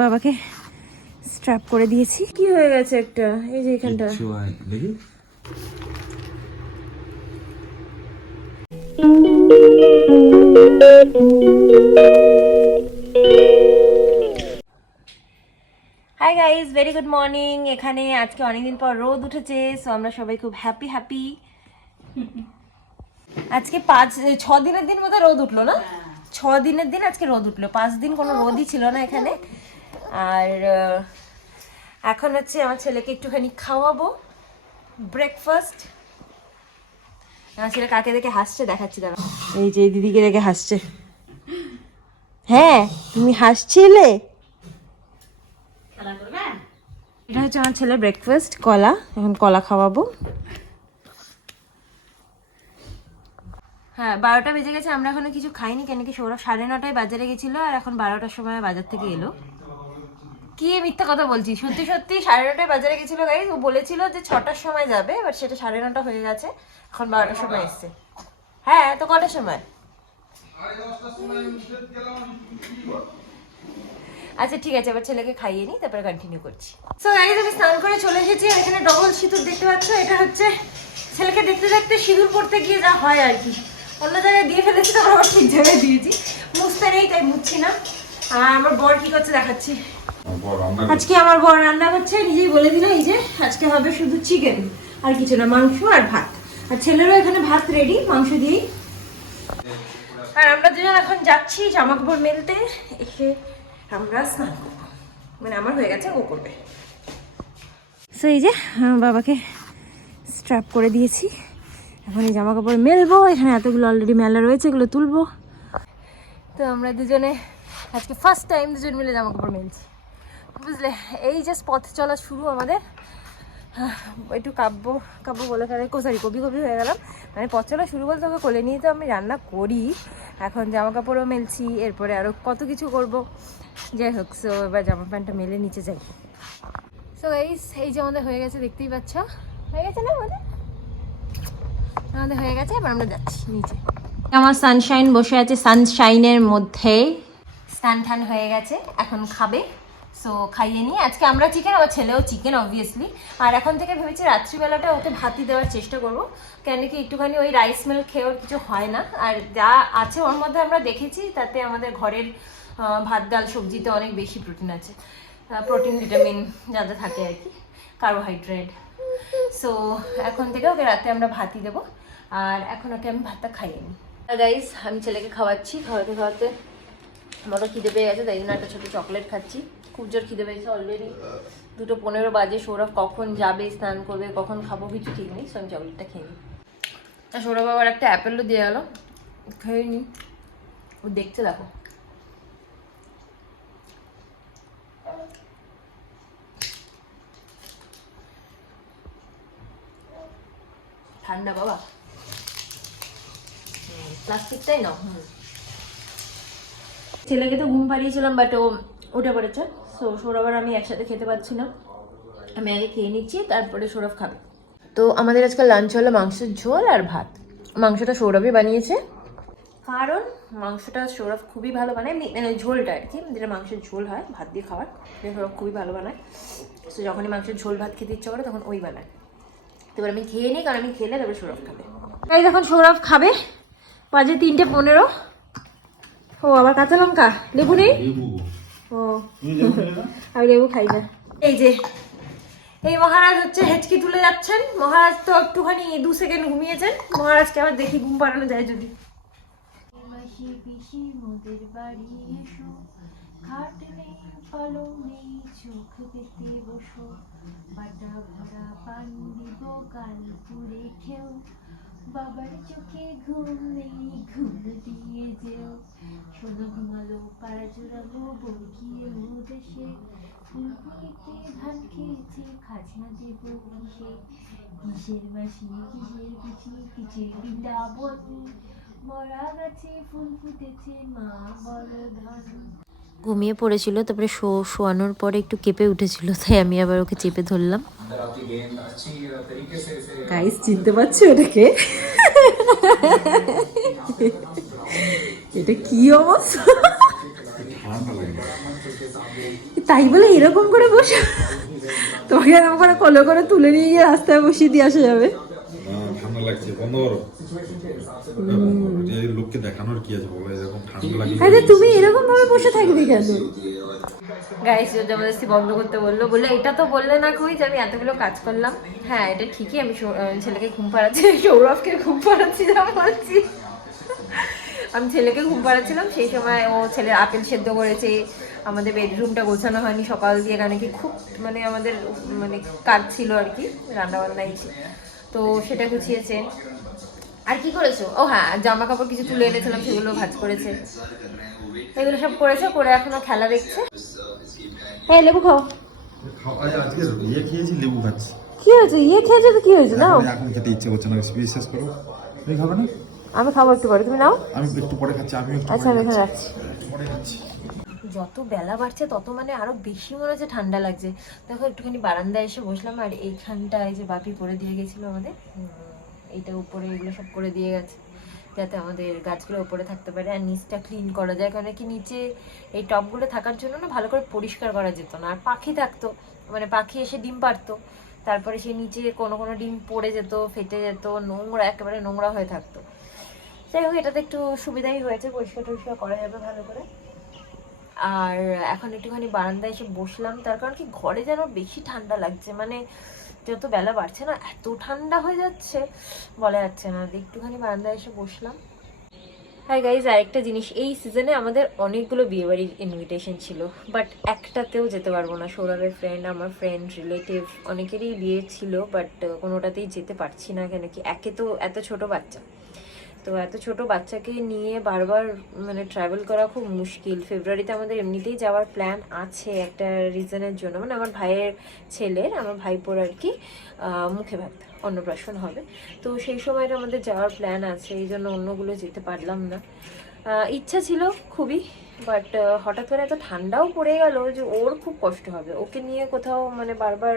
বাবাকে স্ট্র্যাপ করে দিয়েছি। কি হয়ে গেছে একটা, এই যে এখানটা। দেখি hi guys, very good morning. এখানে আজকে অনেকদিন পর রোদ উঠেছে, সো আমরা সবাই খুব হ্যাপি। আজকে 6 দিনের দিন মতো রোদ উঠলো না? 6 দিনের দিন আজকে রোদ উঠলো, 5 দিন কোনো রোদই ছিল না এখানে। আর এখন হচ্ছে আমার ছেলেকে একটুখানি খাওয়াবো ব্রেকফাস্ট। আমার ছেলে কাকে দেখে হাসছে দেখাচ্ছি, দাঁড়া। এই যে দিদিকে দেখে হাসছে। হ্যাঁ, তুমি হাসছিলে। এটা হচ্ছে আমার ছেলের ব্রেকফাস্ট, কলা। এখন কলা খাওয়াবো। হ্যাঁ, 12টা বেজে গেছে, আমরা এখনো কিছু খাইনি, কেন কি সৌরভ 9:30টায় বাজারে গেছিল, আর এখন 12টার সময় বাজার থেকে এলো। কি মিথ্যা কথা বলছি, সত্যি 9:30টায় বাজারে গেছিল গাইজ। ও বলেছিল যে 6টার সময় যাবে, বাট সেটা 9:30 হয়ে গেছে, এখন 12টার সময় এসছে। হ্যাঁ, তো কটার সময়? আচ্ছা ঠিক আছে, এবার ছেলেকে খাইয়ে নিই, তারপরে কন্টিনিউ করছি। সো গাইজ, আমি স্নান করে চলে এসেছি। এখানে ডবল সিঁদুর দেখতে পাচ্ছ, এটা হচ্ছে ছেলেকে দেখতে দেখতে সিঁদুর পড়তে গিয়ে যা হয় আর কি। অন্য জায়গায় দিয়ে ফেলেছি, তারপর আবার ঠিক জায়গায় দিয়েছি। মুছতে নেই তাই মুছছি না। আর আমার বর কি করছে দেখাচ্ছি। আজকে আমার বর রান্না করছে, নিজেই বলে দিল। এই যে আজকে হবে শুধু চিকেন, আর কিছু না, মাংস আর ভাত। আর ছেলেরও এখানে ভাত রেডি, মাংস দিয়েই। আর আমরা দুজন এখন যাচ্ছি জামা কাপড় মেলতে। এসে আমরা স্নান করবো, মানে আমার হয়ে গেছে, ও করবে। সো এই যে বাবাকে স্ট্র্যাপ করে দিয়েছি, এখন এই জামা কাপড় মেলবো। এখানে এতগুলো অলরেডি মেলা রয়েছে, এগুলো তুলবো। তো আমরা দুজনে আজকে ফার্স্ট টাইম দুজন মিলে জামা কাপড় মেলছি, বুঝলে। এই যে পথ চলা শুরু আমাদের। একটু কাব্য বলে ফেলে, কবি হয়ে গেলাম। মানে পথ চলা শুরু বলতে ওকে কোলে নিয়ে তো আমি রান্না করি, এখন জামা কাপড়ও মেলছি, এরপরে আরও কত কিছু করব। যাই হোক, সো এবার জামা প্যান্টটা মেলে নিচে যাই। সো এই যে আমাদের হয়ে গেছে, দেখতেই পাচ্ছ, হয়ে গেছে না আমাদের হয়ে গেছে। এবার আমরা যাচ্ছি নিচে। আমার সানশাইন বসে আছে সানশাইনের মধ্যে, স্নান টান হয়ে গেছে, এখন খাবে। সো খাইয়ে নিয়ে, আজকে আমরা চিকেন, আমার ছেলেও চিকেন অবভিয়াসলি। আর এখন থেকে ভেবেছি রাত্রিবেলাটা ওকে ভাতই দেওয়ার চেষ্টা করবো, কেন কি একটুখানি ওই রাইস মিল খেয়েও কিছু হয় না। আর যা আছে ওর মধ্যে আমরা দেখেছি, তাতে আমাদের ঘরের ভাত ডাল সবজিতে অনেক বেশি প্রোটিন আছে, প্রোটিন ভিটামিন যাতে থাকে আর কি, কার্বোহাইড্রেট। সো এখন থেকে ওকে রাতে আমরা ভাতই দেবো। আর এখন ওকে আমি ভাতটা খাইয়ে নিই। গাইস, আমি ছেলেকে খাওয়াচ্ছি, খাওয়াতে আমারও খিদে পেয়ে গেছে, তাই জন্য একটা ছোটো চকলেট খাচ্ছি। খুব জোর খিদে পেয়েছে, অলরেডি 2:15 বাজে। সৌরভ কখন যাবে, স্নান করবে, কখন খাবো কিছু ঠিক নেই। সো আমি চকলেটটা খেয়ে নিই। আর সৌরভ আবার একটা অ্যাপেলও দিয়ে গেল, খেয়ে নিই। ও দেখছে, দেখো। ঠান্ডা বাবা, প্লাস্টিকটাই নাও। ছেলেকে তো ঘুম পাড়িয়েছিলাম, বাট ও উঠে পড়েছে। সো সৌরভ আর আমি একসাথে খেতে পারছি না, আমি আগে খেয়ে নিচ্ছি, তারপরে সৌরভ খাবে। তো আমাদের আজকে লাঞ্চ হলো মাংসের ঝোল আর ভাত। মাংসটা সৌরভই বানিয়েছে, কারণ মাংসটা সৌরভ খুবই ভালো বানায়, মানে ঝোলটা আর কি, যেটা মাংসের ঝোল হয় ভাত দিয়ে খাওয়ার, সেটা সৌরভ খুবই ভালো বানায়। সো যখনই মাংসের ঝোল ভাত খেতে ইচ্ছা করে তখন ওই বানায়। তো এবার আমি খেয়ে নিই, কারণ আমি খেলে তারপরে সৌরভ খাবে। তাই যখন সৌরভ খাবে, বাজে 3:15। ও আবার কাঁচা লঙ্কা, লেবু নেই? ও আমি লেবু খাই না। এই যে এই মহারাজ হচ্ছে হেঁচকি তুলে যাচ্ছেন। মহারাজ তো একটুখানি 2 সেকেন্ড ঘুমিয়েছেন। মহারাজকে আবার দেখি ঘুম পাড়ানো যায় যদি। বাবার চোখে ঘুম নেই, ঘুম দিয়ে যেও, শোনো ঘুমালো পাড়া জোড়ালো বর্গিয়ে দেশে, ফুলকুড়িতে ধান খেয়েছে, খাজনা দেব কিসে, কিসের মাসি কিসের পিছি, কিসের বৃন্দাবন, মরা গাছে ফুল ফুটেছে, মা বড় ধন। ঘুমিয়ে পড়েছিল, তারপরে শোয়ানোর পরে একটু কেঁপে উঠেছিল, তাই আমি আবার ওকে চেপে ধরলাম। গাইস, চিনতে পারছো এটাকে? এটা কি অবস্থা? তাই বলে এরকম করে বসে তোমাকে এরকম করে কোলে করে তুলে নিয়ে গিয়ে রাস্তায় বসিয়ে দিয়ে আসা যাবে? ঠান্ডা লাগছে, বন্ধ করো। লোককে দেখানোর কি আছে বলো, এরকম ঠান্ডা লাগছে। আরে তুমি এরকম ভাবে বসে থাকবে কেন? গাইস জবরদস্তি বন্ধ করতে বললো, বললো এটা তো বললে না কই যে আমি এতগুলো কাজ করলাম। হ্যাঁ এটা ঠিকই, আমি ছেলেকে ঘুম পাড়াচ্ছি, সৌরভকে ঘুম পাড়াচ্ছি যা বলছি। আমি ছেলেকে ঘুম পাড়াচ্ছিলাম, সেই সময় ও ছেলের আপেল সেদ্ধ করেছে। আমাদের বেডরুমটা গোছানো হয়নি সকাল দিয়ে, কারণ কি খুব মানে আমাদের মানে কাজ ছিল আর কি, রান্নাবান্না ছিল, তো সেটা গুছিয়েছে। আর কি করেছো? ও হ্যাঁ, জামা কাপড় কিছু তুলে এনেছিলাম, সেগুলো ভাঁজ করেছে, এগুলো সব করেছে, করে এখনো খেলা দেখছে। এই লেবু খাও। আজকে ইয়ে খেয়েছি, লেবু খাচ্ছি। কি হয়েছে? ইয়ে খেয়েছো তো কি হয়েছে? নাও। এখন খেতে ইচ্ছে করছে না, বিশ্বাস করো। তুমি খাবে না? আমি খাবো একটু পরে, তুমি নাও। আমি একটু পরে খাচ্ছি। আমি আচ্ছা আমি এখানে রাখছি। পরে খাচ্ছি। যত বেলা বাড়ছে তত মানে আরো বেশি মনে হচ্ছে ঠান্ডা লাগছে। দেখো একটুখানি বারান্দায় এসে বসলাম, আর এইখানটায় যে বাপি করে দিয়ে গেছিল আমাদের, এইটা উপরে এগুলো সব করে দিয়ে গেছে যাতে আমাদের গাছগুলো উপরে থাকতে পারে আর নিচটা ক্লিন করা যায়, কারণ কি নিচে এই টবগুলো থাকার জন্য না ভালো করে পরিষ্কার করা যেত না, আর পাখি থাকতো, মানে পাখি এসে ডিম পারতো, তারপরে সে নিচে কোনো কোনো ডিম পড়ে যেত, ফেটে যেত, নোংরা একেবারে নোংরা হয়ে থাকতো। যাই হোক এটাতে একটু সুবিধাই হয়েছে, পরিষ্কার টরিষ্কার করা যাবে ভালো করে। আর এখন একটুখানি বারান্দায় এসে বসলাম, তার কারণ কি ঘরে যেন বেশি ঠান্ডা লাগছে, মানে যত বেলা বাড়ছে না এত ঠান্ডা হয়ে যাচ্ছে বলা যাচ্ছে না। একটুখানি বারান্দায় এসে বসলাম। হাই গাইজ, আরেকটা জিনিস, এই সিজনে আমাদের অনেকগুলো বিয়েবাড়ির ইনভিটেশন ছিল, বাট একটাতেও যেতে পারবো না। সৌরভের ফ্রেন্ড, আমার ফ্রেন্ড, রিলেটিভ অনেকেরই বিয়ে ছিল, বাট কোনোটাতেই যেতে পারছি না, কেন কি একে তো এত ছোট বাচ্চা, তো এত ছোট বাচ্চাকে নিয়ে বারবার মানে ট্রাভেল করা খুব মুশকিল। ফেব্রুয়ারিতে আমাদের এমনিতেই যাওয়ার প্ল্যান আছে একটা রিজনের জন্য, মানে আমার ভাইয়ের ছেলের, আমার ভাইপোর আর কি মুখে ভাত অন্নপ্রাশন হবে, তো সেই সময়টা আমাদের যাওয়ার প্ল্যান আছে, এই জন্য অন্যগুলো যেতে পারলাম না। ইচ্ছা ছিল খুবই, বাট হঠাৎ করে এত ঠান্ডাও পড়ে গেল যে ওর খুব কষ্ট হবে, ওকে নিয়ে কোথাও মানে বারবার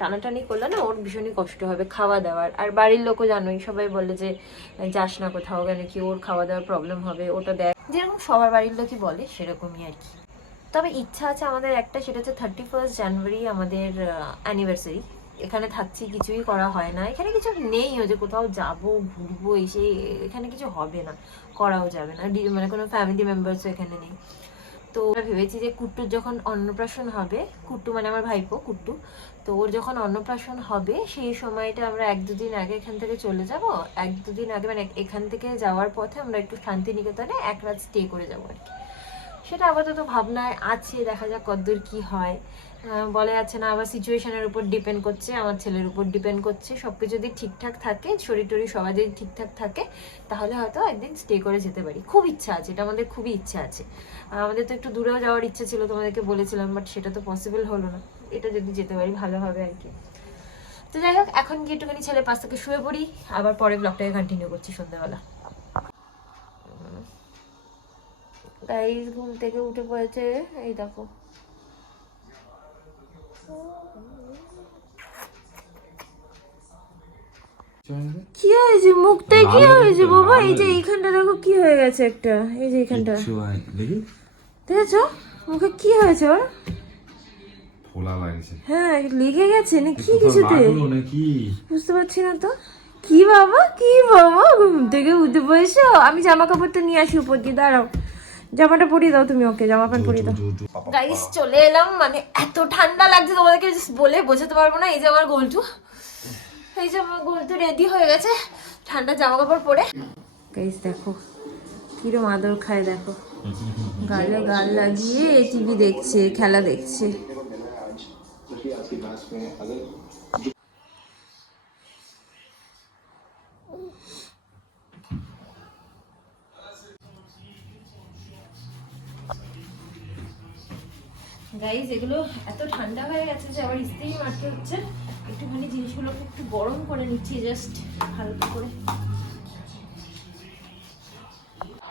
টানাটানি করলে না ওর ভীষণই কষ্ট হবে খাওয়া দাওয়ার। আর বাড়ির লোকও জানোই, সবাই বলে যে যাস না কোথাও, কেন কি ওর খাওয়া দাওয়ার প্রবলেম হবে, ওটা দেখ, যেরকম সবার বাড়ির লোকই বলে সেরকমই আর কি। তবে ইচ্ছা আছে আমাদের একটা, সেটা হচ্ছে 31 জানুয়ারি আমাদের অ্যানিভার্সারি। এখানে থাকছি, কিছুই করা হয় না, এখানে কিছু নেই যে কোথাও যাব ঘুরবো এসে, এখানে কিছু হবে না, করাও যাবে না, মানে কোনো ফ্যামিলি মেম্বার্সও এখানে নেই। তো ভেবেছি যে কুট্টুর যখন অন্নপ্রাশন হবে, কুট্টু মানে আমার ভাইপো কুট্টু, তো ওর যখন অন্নপ্রাশন হবে সেই সময়টা আমরা 1-2 দিন আগে এখান থেকে চলে যাব, 1-2 দিন আগে মানে এখান থেকে যাওয়ার পথে আমরা একটু শান্তিনিকেতনে এক রাত স্টে করে যাবো আর কি। সেটা আপাতত ভাবনায় আছে, দেখা যাক কতদূর কি হয়, বলা যাচ্ছে না, আবার সিচুয়েশনের উপর ডিপেন্ড করছে, আমার ছেলের উপর ডিপেন্ড করছে, সবকিছু যদি ঠিকঠাক থাকে, শরীর টরীর সবাই যদি ঠিকঠাক থাকে, তাহলে হয়তো একদিন স্টে করে যেতে পারি। খুব ইচ্ছা আছে, এটা আমাদের খুবই ইচ্ছা আছে। আমাদের তো একটু দূরেও যাওয়ার ইচ্ছা ছিল, তোমাদেরকে বলেছিলাম, বাট সেটা তো পসিবল হলো না। এটা যদি যেতে পারি ভালো হবে আর কি। তো যাই হোক, এখন গিয়ে একটুখানি ছেলের পাশ থেকে শুয়ে পড়ি, আবার পরে ব্লগটাকে কন্টিনিউ করছি সন্ধ্যাবেলা। গাইস ঘুম থেকে উঠে পড়েছে, এই দেখো। কি হয়েছে মুখটা, কি হয়েছে বাবা? এই যে এইখানটা দেখো কি হয়ে গেছে একটা, এই যে এইখানটা দেখেছো মুখে কি হয়েছে ওর? ফোলা লাগছে। হ্যাঁ লেগে গেছে না কি কিছুতে, নাকি বুঝতে পারছি না তো। কি বাবা, কি বাবা ঘুম থেকে উঠে বসো? আমি জামা কাপড়টা নিয়ে আসি উপর দিয়ে, দাঁড়াও, জামাটা পরিয়ে দাও তুমি ওকে, জামা প্যান্ট পরিয়ে দাও। গাইস চলে এলাম, মানে এত ঠান্ডা লাগছে তোমাদেরকে বলে বোঝাতে পারবো না। এই যে আমার গোলটু, এই যে আমার গোলটু রেডি হয়ে গেছে ঠান্ডা জামা কাপড় পরে। গাইস দেখো কিরম আদর খায়, দেখো গালে গাল লাগিয়ে টিভি দেখছে, খেলা দেখছে। গাইস এগুলো এত ঠান্ডা হয়ে গেছে যে আবার ইস্ত্রি মারতে হচ্ছে, একটুখানি জিনিসগুলোকে একটু গরম করে নিচ্ছি জাস্ট হালকা করে।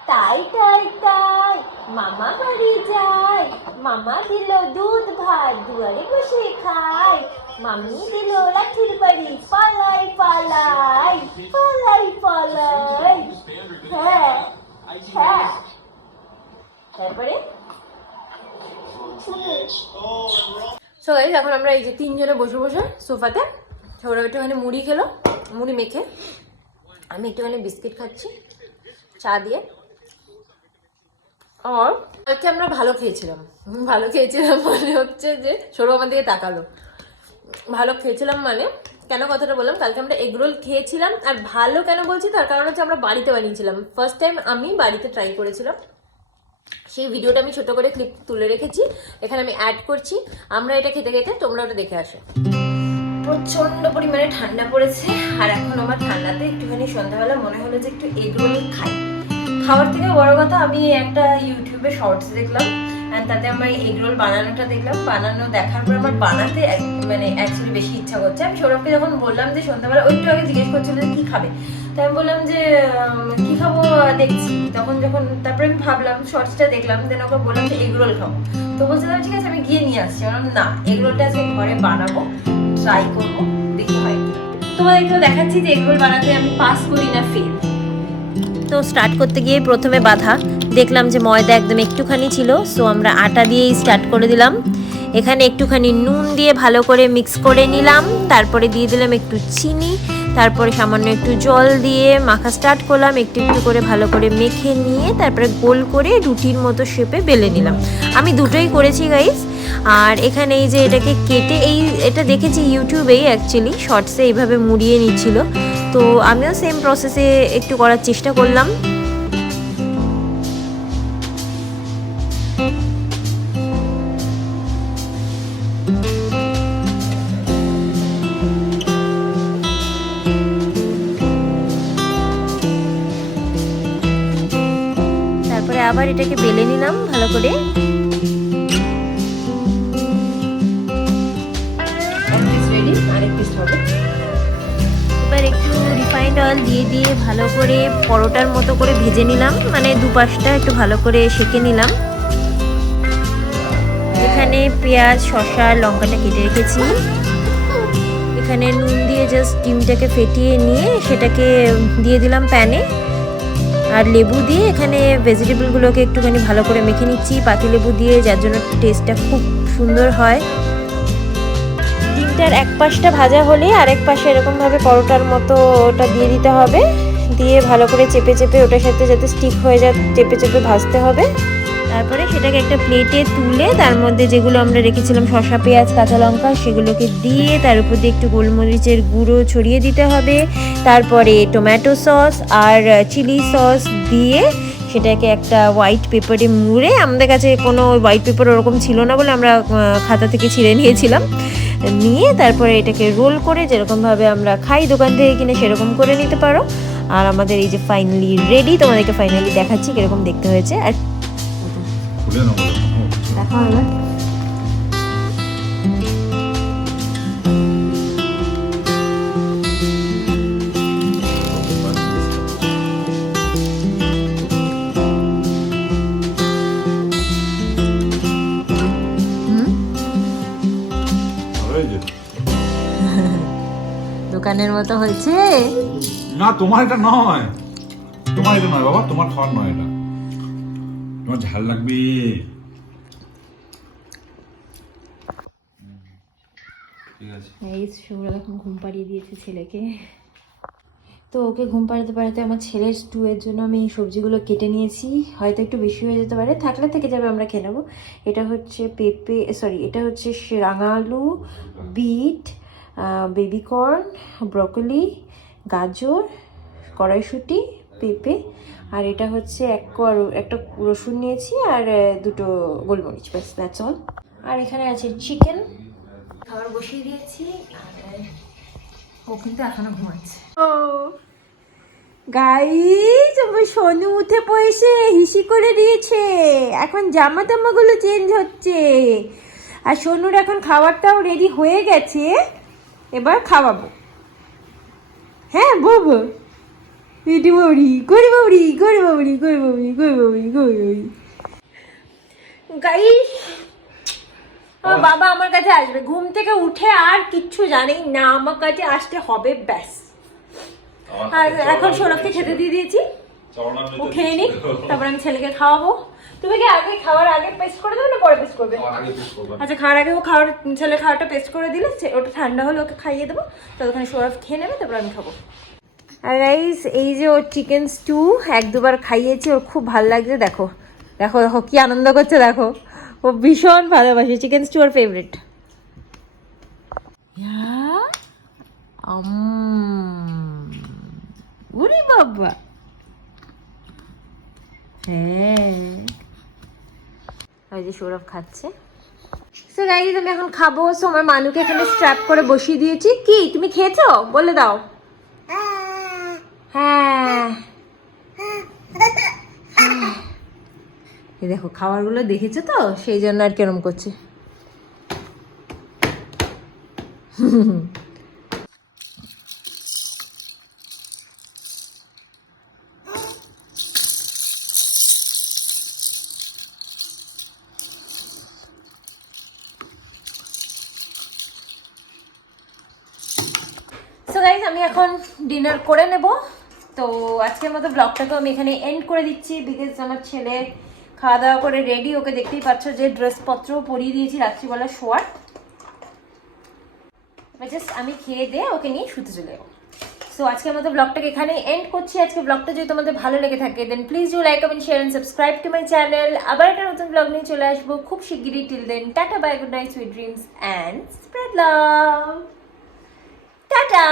তাই তাই তাই মামা বাড়ি যায়, মামা দিল দুধ ভাত দুয়ারে বসে খায়, মামি দিল লাঠির বাড়ি পালাই পালাই পালাই পালাই। হ্যাঁ হ্যাঁ, তারপরে সো গাইস এখন আমরা এই যে তিনজনে বসে বসে সোফাতে, ওরা একটুখানি মুড়ি খেলো, মুড়ি মেখে, আমি একটুখানি বিস্কিট খাচ্ছি চা দিয়ে। আর আজকে আমরা ভালো খেয়েছিলাম মানে হচ্ছে যে সরু আমার দিকে তাকালো, ভালো খেয়েছিলাম মানে কেন কথাটা বললাম, কালকে আমরা এগরোল খেয়েছিলাম। আর ভালো কেন বলছি তার কারণ হচ্ছে আমরা বাড়িতে বানিয়েছিলাম, ফার্স্ট টাইম আমি বাড়িতে ট্রাই করেছিলাম। সেই ভিডিওটা আমি ছোট করে ক্লিপ তুলে রেখেছি, এখানে আমি অ্যাড করছি। আমরা এটা খেতে খেতে তোমরা ওটা দেখে আসো। প্রচন্ড পরিমাণে ঠান্ডা পড়েছে, আর এখন আমার ঠান্ডাতে একটুখানি সন্ধ্যাবেলা মনে হলো যে একটু এগরোল খাই। খাওয়ার থেকে বড় কথা আমি একটা ইউটিউবে শর্টস দেখলাম, আর তাতে আমার এগরোল বানানোটা দেখলাম। বানানো দেখার পর আমার বানাতে মানে অ্যাকচুয়ালি বেশি ইচ্ছা করছে। আমি সৌরভকে যখন বললাম যে সন্ধ্যাবেলা, ওই একটু আগে জিজ্ঞেস করছিল যে কী খাবে, তাই আমি বললাম যে কী খাবো দেখছি। তারপরে আমি ভাবলাম শর্টসটা দেখলাম, দেন ওকে বললাম যে এগরোল খাবো। তো বলছিলাম ঠিক আছে আমি গিয়ে নিয়ে আসছি। বললাম না, এগরোলটা আজকে ঘরে বানাবো, ট্রাই করবো, দেখি হয়। তোমাদেরকেও দেখাচ্ছি যে এগরোল বানাতে আমি পাস করি না ফেল। তো স্টার্ট করতে গিয়ে প্রথমে বাধা দেখলাম যে ময়দা একদম একটুখানি ছিল, সো আমরা আটা দিয়েই স্টার্ট করে দিলাম। এখানে একটুখানি নুন দিয়ে ভালো করে মিক্স করে নিলাম, তারপরে দিয়ে দিলাম একটু চিনি, তারপরে সামান্য একটু জল দিয়ে মাখা স্টার্ট করলাম। একটু একটু করে ভালো করে মেখে নিয়ে তারপরে গোল করে রুটির মতো শেপে বেলে নিলাম। আমি দুটোই করেছি গাইস। আর এখানে এই যে এটাকে কেটে, এটা দেখেছি ইউটিউবেই অ্যাকচুয়ালি শর্টসে এইভাবে মুড়িয়ে নিচ্ছিল, তো আমিও সেম প্রসেসে একটু করার চেষ্টা করলাম। তারপরে আবার এটাকে বেলে নিলাম ভালো করে। এবার একটু রিফাইন্ড অয়েল দিয়ে ভালো করে পরোটার মতো করে ভেজে নিলাম, মানে দুপাশটা একটু ভালো করে সেঁকে নিলাম। এখানে পেঁয়াজ, শসা, লঙ্কাটা কেটে রেখেছি। এখানে নুন দিয়ে জাস্ট ডিমটাকে ফেটিয়ে নিয়ে সেটাকে দিয়ে দিলাম প্যানে, আর লেবু দিয়ে এখানে ভেজিটেবলগুলোকে একটুখানি ভালো করে মেখে নিচ্ছি পাতিলেবু দিয়ে, যার জন্য টেস্টটা খুব সুন্দর হয়। ডিমটার এক পাশটা ভাজা হলে আরেক পাশে এরকমভাবে পরোটার মতো ওটা দিয়ে দিতে হবে, দিয়ে ভালো করে চেপে ওটার সাথে যাতে স্টিক হয়ে যায় চেপে ভাজতে হবে। তারপরে সেটাকে একটা প্লেটে তুলে তার মধ্যে যেগুলো আমরা রেখেছিলাম শসা, পেঁয়াজ, কাঁচা লঙ্কা, সেগুলোকে দিয়ে তার উপর দিয়ে একটু গোলমরিচের গুঁড়ো ছড়িয়ে দিতে হবে। তারপরে টমেটো সস আর চিলি সস দিয়ে সেটাকে একটা হোয়াইট পেপারে মুড়ে, আমাদের কাছে কোনো হোয়াইট পেপার ওরকম ছিল না বলে আমরা খাতা থেকে ছিঁড়ে নিয়েছিলাম, নিয়ে তারপরে এটাকে রোল করে যেরকমভাবে আমরা খাই দোকান থেকে কিনে সেরকম করে নিতে পারো। আর আমাদের এই যে ফাইনালি রেডি, তোমাদেরকে ফাইনালি দেখাচ্ছি কিরকম দেখতে হয়েছে। আর দেখা হলো দোকানের মতো হয়েছে না। তোমার এটা নয় বাবা, তোমার খাওয়ার নয় এটা, তোমার ঝাল লাগবে। ঠিক আছে, এই সৌরভ এখন ঘুম পাড়িয়ে দিয়েছে ছেলেকে। তো ওকে ঘুম পাড়াতে আমার ছেলের স্টুয়ের জন্য আমি এই সবজিগুলো কেটে নিয়েছি। হয়তো একটু বেশি হয়ে যেতে পারে, থাকলে থেকে যাবে, আমরা খেয়ে নেবো। এটা হচ্ছে এটা হচ্ছে রাঙা আলু, বিট, বেবিকর্ন, ব্রকলি, গাজর, কড়াইশুঁটি, পেঁপে, আর এটা হচ্ছে একটা রসুন নিয়েছি আর দুটো গোলমরিচ, ব্যাস দ্যাটস অল। আর এখানে আছে চিকেন। খাবার বসিয়ে দিয়েছি, আর ও কিন্তু এখনো ঘুমাচ্ছে। ও গাইস, আমার সোনু উঠে পড়েছে, হিসি করে দিয়েছে। এখন জামা টামাগুলো চেঞ্জ হচ্ছে, আর সোনুর এখন খাবারটাও রেডি হয়ে গেছে, এবার খাওয়াবো। হ্যাঁ বাবু, ইটি বাবরি করে বাবরি করে বাবরি করে বাবরি করে বাবরি করে বাবরি। গাইস, আমার বাবা আমার কাছে আসবে, ঘুম থেকে উঠে আর কিচ্ছু জানেই না, আমার কাছে আসতে হবে ব্যাস। আর এখন সৌরভকে খেতে দিয়ে দিয়েছি, ও খেয়ে নিক, তারপর আমি ছেলেকে খাওয়াবো। তুমি কি আগে খাওয়ার আগে পেস্ট করে দেবে না পরে পেস্ট করবে? আচ্ছা, খাওয়ার আগে ও ছেলে খাওয়াটা পেস্ট করে দিলে ওটা ঠান্ডা হলে ওকে খাইয়ে দেবো, ততক্ষণ সৌরভ খেয়ে নেবে, তারপর আমি খাবো। আর গাইস, এই যে ওর চিকেন স্টু 1-2 বার খাইয়েছি, ওর খুব ভালো লাগছে। দেখো দেখো দেখো কি আনন্দ করছে, দেখো ও ভীষণ ভালোবাসে চিকেন স্টু, ওর ফেভারিট। ওরে বাবা, হ্যাঁ ওই যে সৌরভ খাচ্ছে। সো গাইস, আমি এখন খাবো। সো আমার মানুকে এখানে স্ট্র্যাপ করে বসিয়ে দিয়েছি। কি তুমি খেয়েছো বলে দাও? হ্যাঁ, এই দেখো খাবারগুলো দেখেছো তো, সেই জন্য আর কেরম করছে। সো গাইস, আমি এখন ডিনার করে নেব। তো আজকের মতো ব্লগটাকে আমি এখানে এন্ড করে দিচ্ছি, বিকজ আমার ছেলে খাওয়া দাওয়া করে রেডি। ওকে দেখতেই পাচ্ছ যে ড্রেসপত্র পরিয়ে দিয়েছি রাত্রিবেলা শোয়ার। জাস্ট আমি খেয়ে দিয়ে ওকে নিয়ে শুতে চলে যাবো। সো আজকের মতো ব্লগটাকে এখানে এন্ড করছি। আজকে ব্লগটা যদি তোমাদের ভালো লেগে থাকে, then please do like, comment, share and subscribe to my channel. আবার একটা নতুন ব্লগ নিয়ে চলে আসবো খুব শিগগিরই। Till then, tata, bye, good night, sweet dreams and spread love. Tata.